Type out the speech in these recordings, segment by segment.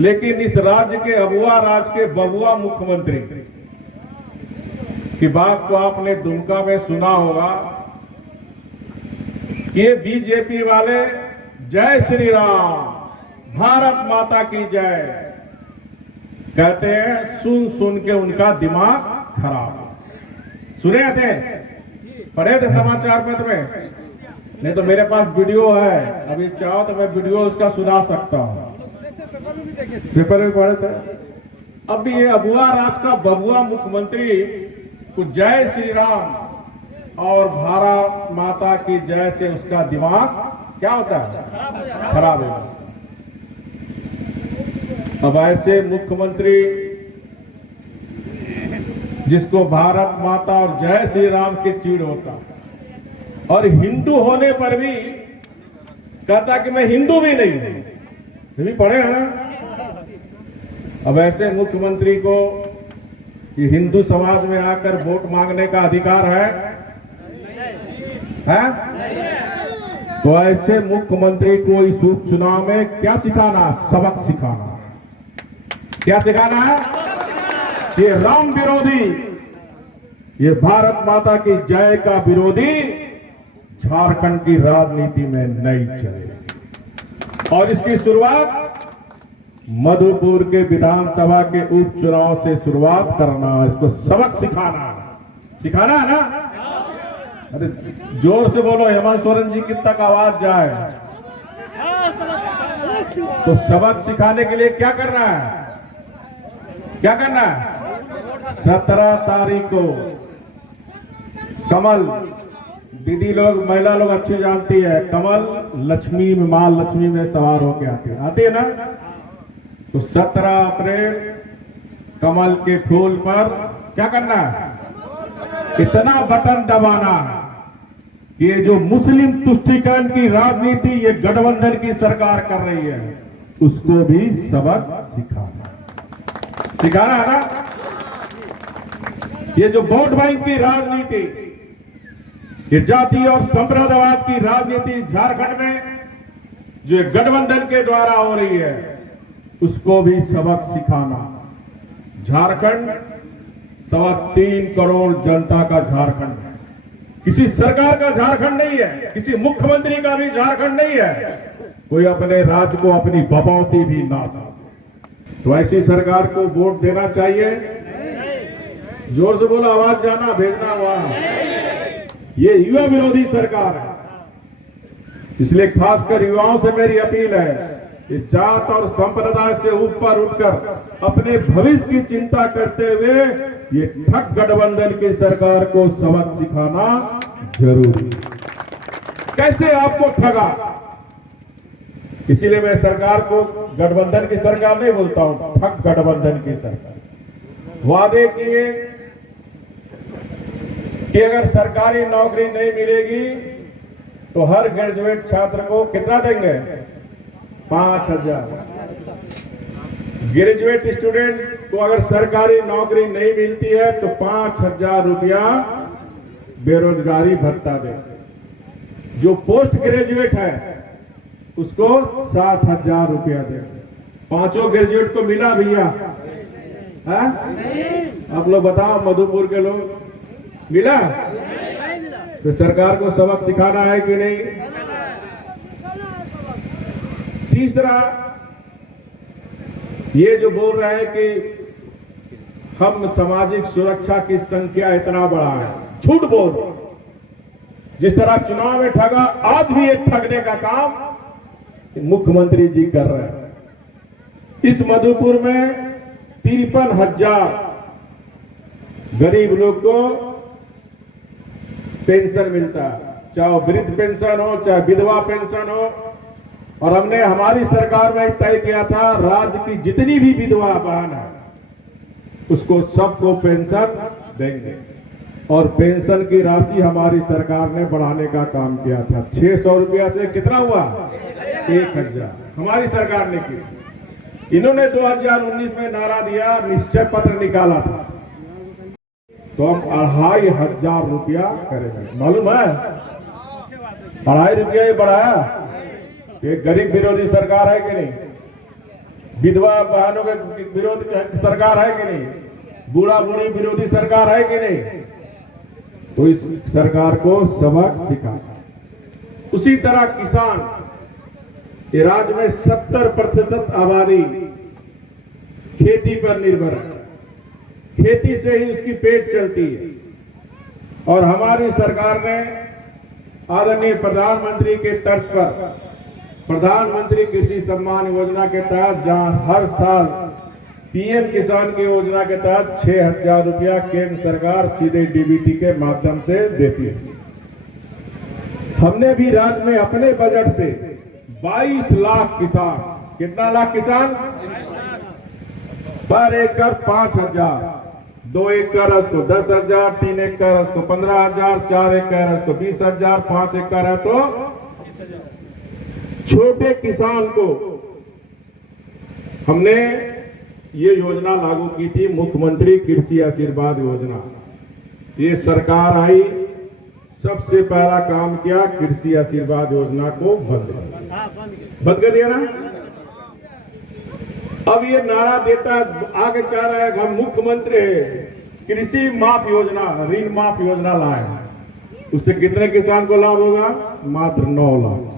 लेकिन इस राज्य के अबुआ राज के बबुआ मुख्यमंत्री की बात को आपने दुमका में सुना होगा कि ये बीजेपी वाले जय श्री राम, भारत माता की जय कहते हैं। सुन सुन के उनका दिमाग खराब। सुने थे, पढ़े थे समाचार पत्र में? नहीं तो मेरे पास वीडियो है, अभी चाहो तो मैं वीडियो उसका सुना सकता हूं। पेपर में पढ़े थे। अब भी ये अबुआ राज का बबुआ मुख्यमंत्री को जय श्री राम और भारत माता की जय से उसका दिमाग क्या होता है? खराब है। अब ऐसे मुख्यमंत्री जिसको भारत माता और जय श्री राम की चीड़ होता और हिंदू होने पर भी कहता कि मैं हिंदू भी नहीं हूं, ये भी पढ़े हैं। अब ऐसे मुख्यमंत्री को ये हिंदू समाज में आकर वोट मांगने का अधिकार है? तो ऐसे मुख्यमंत्री को इस उपचुनाव में क्या सिखाना? सबक सिखाना। क्या सिखाना है? ये राम विरोधी, ये भारत माता की जय का विरोधी झारखंड की राजनीति में नहीं चलेगी। और इसकी शुरुआत मधुपुर के विधानसभा के उपचुनाव से शुरुआत करना, इसको सबक सिखाना है ना? अरे जोर से बोलो, हेमंत सोरेन जी की तक आवाज जाए। तो सबक सिखाने के लिए क्या करना है? 17 तारीख को कमल, दीदी लोग, महिला लोग अच्छी जानती है, कमल लक्ष्मी में, मां लक्ष्मी में सवार होके आती है ना? तो 17 अप्रैल कमल के फूल पर क्या करना है? इतना बटन दबाना कि ये जो मुस्लिम तुष्टीकरण की राजनीति ये गठबंधन की सरकार कर रही है, उसको भी सबक सिखाना है ना? ये जो वोट बैंक की राजनीति, ये जाति और संप्रदायवाद की राजनीति झारखंड में जो गठबंधन के द्वारा हो रही है, उसको भी सबक सिखाना। झारखंड 3.25 करोड़ जनता का झारखंड है, किसी सरकार का झारखंड नहीं है, किसी मुख्यमंत्री का भी झारखंड नहीं है। कोई अपने राज्य को अपनी बपौती भी ना समझे। तो ऐसी सरकार को वोट देना चाहिए। जोर से बोलो, आवाज जाना भेजना हुआ। ये युवा विरोधी सरकार है, इसलिए खासकर युवाओं से मेरी अपील है कि जात और संप्रदाय से ऊपर उठकर अपने भविष्य की चिंता करते हुए ये ठग गठबंधन की सरकार को सबक सिखाना जरूरी। कैसे आपको ठगा? इसीलिए मैं सरकार को गठबंधन की सरकार नहीं बोलता हूं, ठग गठबंधन की सरकार। वादे किए कि अगर सरकारी नौकरी नहीं मिलेगी तो हर ग्रेजुएट छात्र को कितना देंगे? 5,000। ग्रेजुएट स्टूडेंट को अगर सरकारी नौकरी नहीं मिलती है तो 5,000 रुपया बेरोजगारी भत्ता देंगे। जो पोस्ट ग्रेजुएट है उसको 7,000 रुपया देंगे। 5 ग्रेजुएट को मिला भैया? आप लोग बताओ, मधुपुर के लोग, मिला? तो सरकार को सबक सिखाना है कि नहीं? तीसरा, ये जो बोल रहा है कि हम सामाजिक सुरक्षा की संख्या इतना बड़ा है, झूठ बोल। जिस तरह चुनाव में ठगा, आज भी एक ठगने का काम मुख्यमंत्री जी कर रहे हैं। इस मधुपुर में 53,000 गरीब लोग को पेंशन मिलता है, चाहे वृद्ध पेंशन हो, चाहे विधवा पेंशन हो। और हमने हमारी सरकार में तय किया था, राज्य की जितनी भी विधवा बहन है उसको सबको पेंशन देंगे। और पेंशन की राशि हमारी सरकार ने बढ़ाने का काम किया था। 600 रुपया से कितना हुआ? 1,000 हमारी सरकार ने की। इन्होंने 2019 में नारा दिया, निश्चय पत्र निकाला था, तो हम 2,500 रुपया करेंगे। मालूम है? 2,500 रुपया ये बढ़ाया। एक गरीब विरोधी सरकार है कि नहीं? विधवा बहनों के विरोध सरकार है कि नहीं, बूढ़ा बूढ़ी विरोधी सरकार है कि नहीं, तो इस सरकार को सबक सिखा। उसी तरह किसान, ये राज्य में 70% आबादी खेती पर निर्भर है, खेती से ही उसकी पेट चलती है। और हमारी सरकार ने आदरणीय प्रधानमंत्री के तर्ज पर प्रधानमंत्री कृषि सम्मान योजना के तहत, जहां हर साल पीएम किसान की योजना के तहत 6,000 रुपया केंद्र सरकार सीधे डीबीटी के माध्यम से देती है, हमने भी राज्य में अपने बजट से 22 लाख किसान, कितना लाख किसान, पर एकड़ 5,000, 2 एकड़ उसको 10,000, 3 एकड़ उसको 15,000, 4 एकड़ उसको 20,000, 5 एकड़ है तो छोटे किसान को हमने ये योजना लागू की थी, मुख्यमंत्री कृषि आशीर्वाद योजना। ये सरकार आई, सबसे पहला काम किया, कृषि आशीर्वाद योजना को बंद कर दिया ना। अब ये नारा देता आगे कह रहा है कि हम मुख्यमंत्री कृषि माफ योजना, ऋण माफ योजना लाए, उससे कितने किसान को लाभ होगा, मात्र 9 लाख।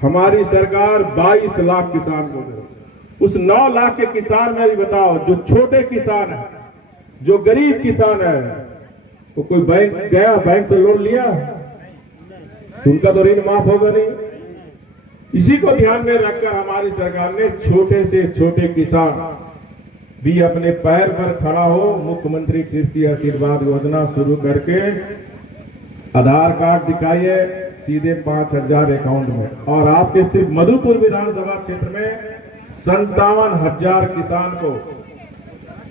हमारी सरकार 22 लाख किसान को दे। उस 9 लाख के किसान में भी बताओ, जो छोटे किसान है, जो गरीब किसान है, तो कोई बैंक गया, बैंक से लोन लिया, उनका तो ऋण माफ होगा नहीं। इसी को ध्यान में रखकर हमारी सरकार ने छोटे से छोटे किसान भी अपने पैर पर खड़ा हो, मुख्यमंत्री कृषि आशीर्वाद योजना शुरू करके आधार कार्ड दिखाइए, सीधे 5,000 अकाउंट में। और आपके सिर्फ मधुपुर विधानसभा क्षेत्र में 57,000 किसान को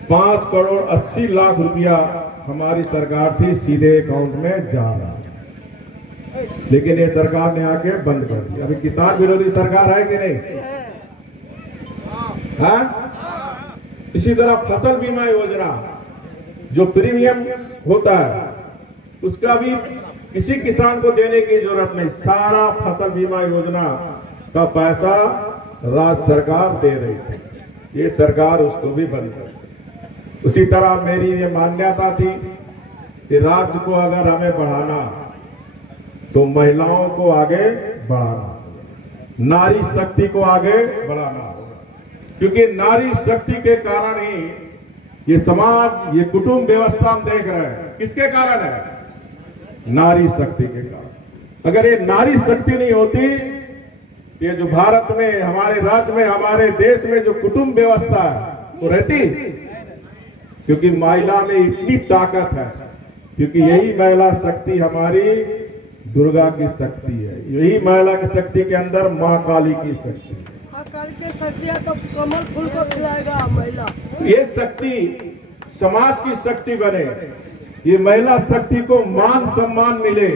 5 करोड़ 80 लाख रुपया हमारी सरकार थी सीधे अकाउंट में जा रहा है, लेकिन ये सरकार ने आके बंद कर दिया। अभी किसान विरोधी सरकार है कि नहीं, हाँ? इसी तरह फसल बीमा योजना, जो प्रीमियम होता है, उसका भी किसी किसान को देने की जरूरत नहीं, सारा फसल बीमा योजना का पैसा राज्य सरकार दे रही थी, ये सरकार उसको भी बंद कर दी। उसी तरह मेरी ये मान्यता थी कि राज्य को अगर हमें बढ़ाना तो महिलाओं को आगे बढ़ाना, नारी शक्ति को आगे बढ़ाना होगा, क्योंकि नारी शक्ति के कारण ही ये समाज, ये कुटुंब व्यवस्था हम देख रहे हैं, किसके कारण है, नारी शक्ति के कारण। अगर ये नारी शक्ति नहीं होती, ये जो भारत में, हमारे राज्य में, हमारे देश में जो कुटुंब व्यवस्था है वो रहती, क्योंकि महिला में इतनी ताकत है, क्योंकि यही महिला शक्ति हमारी दुर्गा की शक्ति है, यही महिला की शक्ति के अंदर माँ काली की शक्ति है। माँ काली की शक्ति है तो कमल फूल को खिलाएगा महिला। ये शक्ति समाज की शक्ति बने, ये महिला शक्ति को मान सम्मान मिले,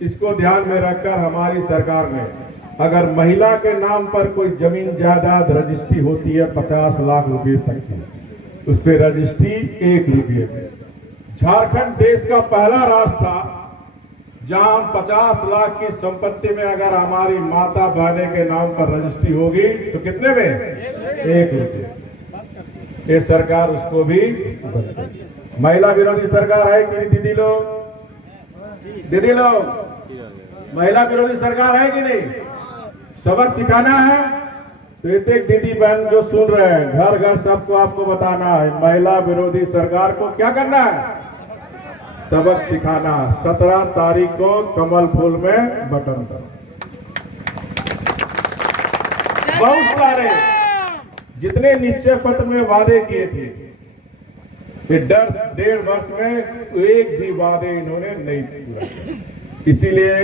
इसको ध्यान में रखकर हमारी सरकार ने, अगर महिला के नाम पर कोई जमीन जायदाद रजिस्ट्री होती है 50 लाख रुपए तक की, उस पे रजिस्ट्री 1 रुपये में। झारखंड देश का पहला राज्य था जहां 50 लाख की संपत्ति में अगर हमारी माता बहने के नाम पर रजिस्ट्री होगी तो कितने में, 1 रुपये। ये सरकार उसको भी, महिला विरोधी सरकार है कि दीदी लोग, दीदी लोग महिला विरोधी सरकार है कि नहीं, सबक सिखाना है। तो एक दीदी बहन जो सुन रहे हैं, घर घर सबको आपको बताना है, महिला विरोधी सरकार को क्या करना है, सबक सिखाना। 17 तारीख को कमल फूल में बटन दो। बहुत सारे जितने निश्चय पत्र में वादे किए थे, 1.5 वर्ष में एक भी वादे इन्होंने नहीं पूरा। इसीलिए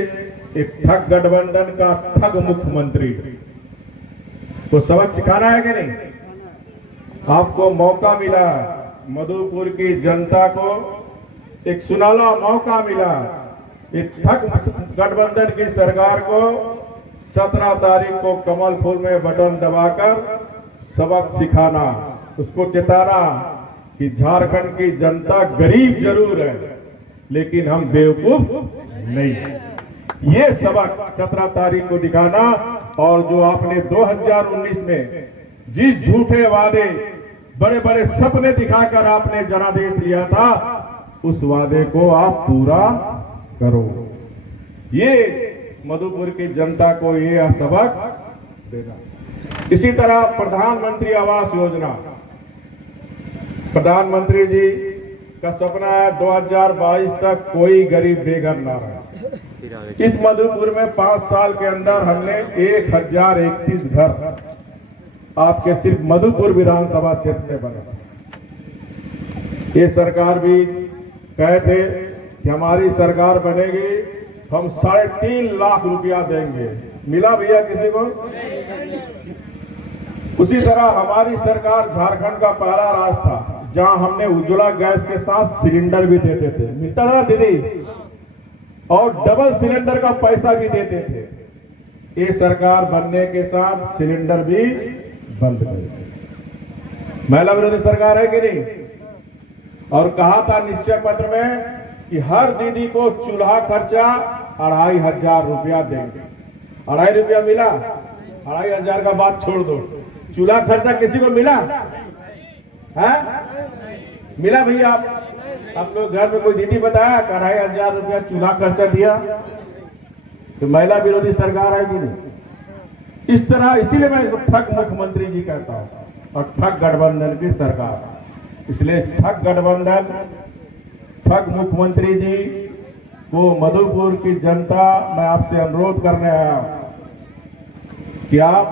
एक ठग गठबंधन का ठग मुख्यमंत्री को सबक सिखाना है कि नहीं। आपको मौका मिला, मधुपुर की जनता को एक सुनहरा मौका मिला, एक ठग गठबंधन की सरकार को 17 तारीख को कमल फूल में बटन दबाकर सबक सिखाना, उसको चेताना कि झारखंड की जनता गरीब जरूर है लेकिन हम बेवकूफ नहीं है। ये सबक 17 तारीख को दिखाना। और जो आपने 2019 में जिस झूठे वादे, बड़े बड़े सपने दिखाकर आपने जनादेश लिया था, उस वादे को आप पूरा करो। ये मधुपुर की जनता को ये सबक देना। इसी तरह प्रधानमंत्री आवास योजना, प्रधानमंत्री जी का सपना है 2022 तक कोई गरीब बेघर ना रहे। इस मधुपुर में 5 साल के अंदर हमने 1031 घर आपके सिर्फ मधुपुर विधानसभा क्षेत्र में बने। ये सरकार भी कहे थे कि हमारी सरकार बनेगी, हम 3.5 लाख रुपया देंगे। मिला भैया किसी को? उसी तरह हमारी सरकार झारखंड का पहला राज्य था जहां हमने उज्ज्वला गैस के साथ सिलेंडर भी देते थे। मिलता था दीदी, और डबल सिलेंडर का पैसा भी देते थे। ये सरकार बनने के साथ सिलेंडर भी बंद कर दी। महिला विरोधी सरकार है कि नहीं? और कहा था निश्चय पत्र में कि हर दीदी को चूल्हा खर्चा 2500 रुपया देंगे। 2.5 रुपया मिला? 2500 का बात छोड़ दो, चूल्हा खर्चा किसी को मिला है? मिला भैया? आप लोग घर में कोई दीदी बताया 2500 रुपया चूल्हा खर्चा दिया? तो महिला विरोधी सरकार है कि नहीं? इस तरह, इसीलिए मैं इसको ठग मुख्यमंत्री जी कहता हूं और ठग गठबंधन की सरकार। इसलिए ठग गठबंधन, ठग मुख्यमंत्री जी को मधुपुर की जनता, मैं आपसे अनुरोध करने आया हूं कि आप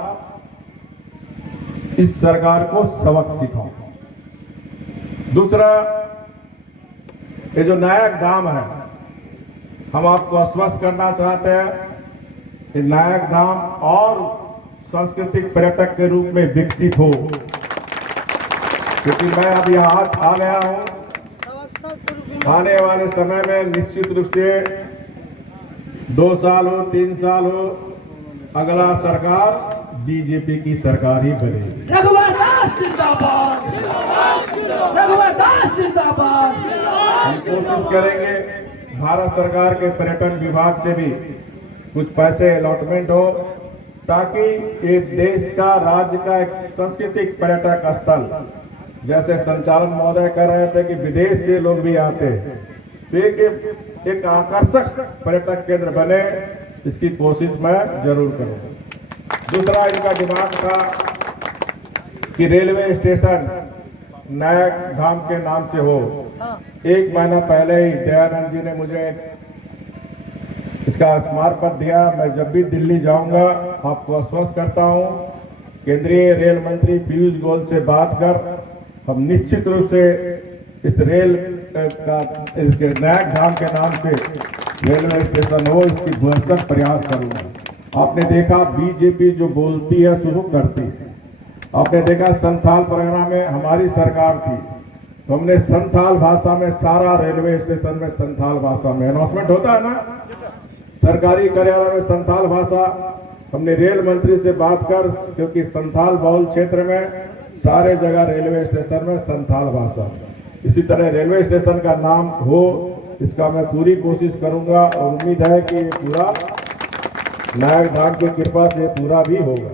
इस सरकार को सबक सिखाओ। दूसरा, ये जो नायक धाम है, हम आपको आश्वस्त करना चाहते हैं कि नायक धाम और सांस्कृतिक पर्यटक के रूप में विकसित हो। क्योंकि मैं अब यहाँ आ गया हूँ, आने वाले समय में निश्चित रूप से 2 साल हो, 3 साल हो, अगला सरकार बीजेपी की सरकार ही बनेगी। रघुवर दास जिंदाबाद, रघुवर दास जिंदाबाद। हम कोशिश करेंगे भारत सरकार के पर्यटन विभाग से भी कुछ पैसे अलॉटमेंट हो, ताकि ये देश का, राज्य का एक सांस्कृतिक पर्यटक स्थल, जैसे संचालन महोदय कर रहे थे कि विदेश से लोग भी आते हैं, तो एक आकर्षक पर्यटक केंद्र बने, इसकी कोशिश मैं जरूर करूंगा। दूसरा, इनका दिमाग था कि रेलवे स्टेशन नायक धाम के नाम से हो। 1 महीना पहले ही दयानंद जी ने मुझे इसका स्मारक पत्र दिया। मैं जब भी दिल्ली जाऊंगा आपको आश्वस्त करता हूं, केंद्रीय रेल मंत्री पीयूष गोयल से बात कर हम निश्चित रूप से इस रेल का, इसके नायक धाम के नाम से रेलवे स्टेशन हो, इसकी भरसक प्रयास करूंगा। आपने देखा बीजेपी जो बोलती है शुरू करती है। आपने देखा संथाल प्रोग्राम में हमारी सरकार थी, तो हमने संथाल भाषा में सारा रेलवे स्टेशन में संथाल भाषा में अनाउंसमेंट होता है ना, सरकारी कार्यालय में संथाल भाषा। हमने रेल मंत्री से बात कर, क्योंकि संथाल बहुल क्षेत्र में सारे जगह रेलवे स्टेशन में संथाल भाषा, इसी तरह रेलवे स्टेशन का नाम हो, इसका मैं पूरी कोशिश करूंगा और उम्मीद है कि ये पूरा नायक धाम की कृपा से पूरा भी होगा।